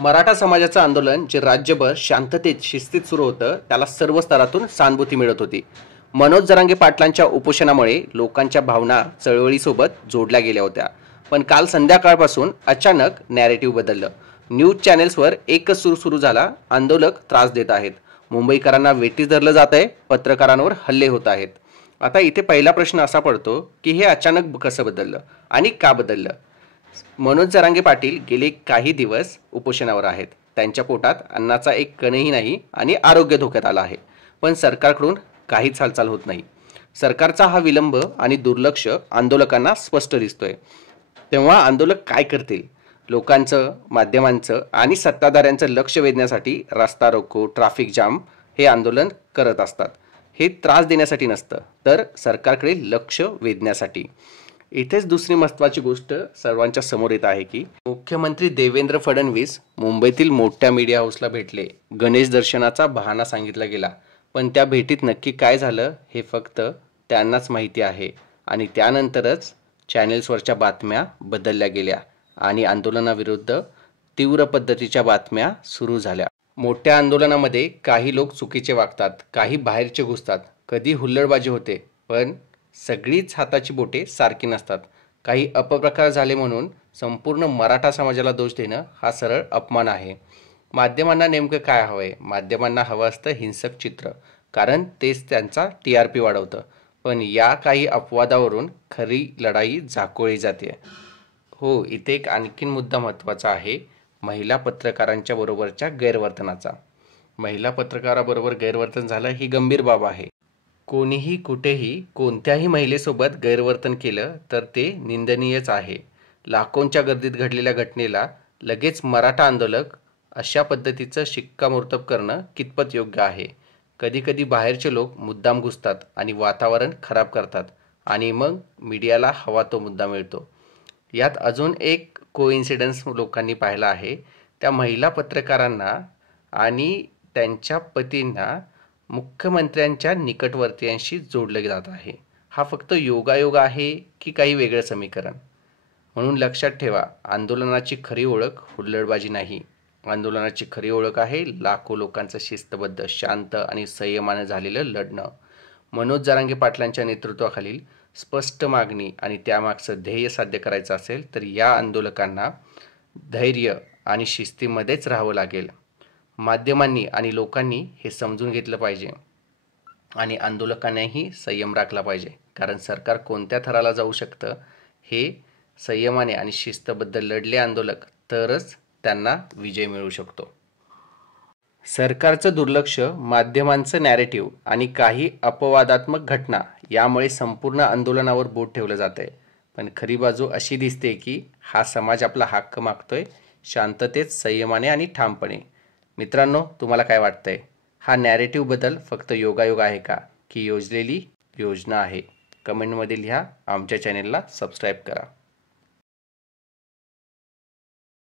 मराठा समाजाचं आंदोलन जे राज्यभर शांततेत शिस्तीत सुरू होतं त्याला सर्व स्तरातून सहानुभूती मिळत होती. मनोज जरांगे पाटलांच्या उपोषणामुळे लोकांच्या भावना चळवळीसोबत जोडल्या गेल्या होत्या. पण काल संध्याकाळपासून अचानक नॅरेटिव्ह बदललं. न्यूज चॅनेल्सवर एकच सूर सुरू झाला, आंदोलक त्रास देत आहेत, मुंबईकरांना वेठीस धरलं जात आहे, पत्रकारांवर हल्ले होत आहेत. आता इथे पहिला प्रश्न असा पडतो की हे अचानक कसं बदललं आणि का बदललं. मनोज जरांगे पाटील गेले काही दिवस उपोषणावर आहेत. त्यांच्या पोटात अन्नाचा एक कणही नाही आणि आरोग्य धोक्यात आलं आहे. पण सरकारकडून काहीच हालचाल होत नाही. सरकारचा हा विलंब आणि दुर्लक्ष आंदोलकांना स्पष्ट दिसतोय. तेव्हा आंदोलक काय करतील? लोकांचं, माध्यमांचं आणि सत्ताधाऱ्यांचं लक्ष वेधण्यासाठी रस्ता रोको, ट्रॅफिक जाम हे आंदोलन करत असतात. हे त्रास देण्यासाठी नसतं, तर सरकारकडे लक्ष वेधण्यासाठी. इथेच दुसरी महत्त्वाची गोष्ट सर्वांच्या समोर येत आहे की मुख्यमंत्री देवेंद्र फडणवीस मुंबईतील मोठ्या मीडिया हाऊसला भेटले. गणेश दर्शनाचा बहाणा सांगितला गेला, पण त्या भेटीत नक्की काय झालं हे फक्त त्यांनाच माहिती आहे. आणि त्यानंतरच चॅनेल्सवरच्या बातम्या बदलल्या गेल्या आणि आंदोलनाविरुद्ध तीव्र पद्धतीच्या बातम्या सुरू झाल्या. मोठ्या आंदोलनामध्ये काही लोक चुकीचे वागतात, काही बाहेरचे घुसतात, कधी हुल्लडबाजी होते, पण सगळीच हाताची बोटे सारखी नसतात. काही अपप्रकार झाले म्हणून संपूर्ण मराठा समाजाला दोष देणं हा सरळ अपमान आहे. माध्यमांना नेमकं काय हवं आहे? माध्यमांना हवं असतं हिंसक चित्र, कारण तेच त्यांचा TRP वाढवतं. पण या काही अपवादावरून खरी लढाई झाकोळी जाते. हो, इथे एक आणखीन मुद्दा महत्त्वाचा आहे, महिला पत्रकारांच्या बरोबरच्या गैरवर्तनाचा. महिला पत्रकाराबरोबर गैरवर्तन झालं ही गंभीर बाब आहे. कोणीही कुठेही कोणत्याही महिलेसोबत गैरवर्तन केलं तर ते निंदनीयच आहे. लाखोंच्या गर्दीत घडलेल्या घटनेला लगेच मराठा आंदोलक अशा पद्धतीचं शिक्कामोर्तब करणं कितपत योग्य आहे? कधीकधी बाहेरचे लोक मुद्दाम घुसतात आणि वातावरण खराब करतात आणि मग मीडियाला हवा तो मुद्दा मिळतो. यात अजून एक कोइन्सिडन्स लोकांनी पाहिला आहे. त्या महिला पत्रकारांना आणि त्यांच्या पतींना मुख्यमंत्र्यांच्या निकटवर्तीयांशी जोडले जात आहे. हा फक्त योगायोग आहे की काही वेगळं समीकरण? म्हणून लक्षात ठेवा, आंदोलनाची खरी ओळख हुल्लडबाजी नाही. आंदोलनाची खरी ओळख आहे लाखो लोकांचं शिस्तबद्ध, शांत आणि संयमानं झालेलं लढणं. मनोज जरांगे पाटलांच्या नेतृत्वाखालील स्पष्ट मागणी आणि त्यामागचं ध्येय साध्य करायचं असेल तर या आंदोलकांना धैर्य आणि शिस्तीमध्येच राहावं लागेल. माध्यमांनी आणि लोकांनी हे समजून घेतलं पाहिजे आणि आंदोलकांनाही संयम राखला पाहिजे, कारण सरकार कोणत्या थराला जाऊ शकतं हे संयमाने आणि शिस्तबद्ध लढले आंदोलक तरच त्यांना विजय मिळू शकतो. सरकारचं दुर्लक्ष, माध्यमांचं नॅरेटिव्ह आणि काही अपवादात्मक घटना यामुळे संपूर्ण आंदोलनावर बोट ठेवलं जात आहे. पण खरी बाजू अशी दिसते की हा समाज आपला हक्क मागतोय, शांततेत, संयमाने आणि ठामपणे. मित्रांनो, तुम्हाला काय वाटतंय? हा नॅरेटिव्ह बदल फक्त योगायोग आहे का की योजलेली योजना आहे? कमेंटमध्ये लिहा. आमच्या चॅनेलला सबस्क्राईब करा.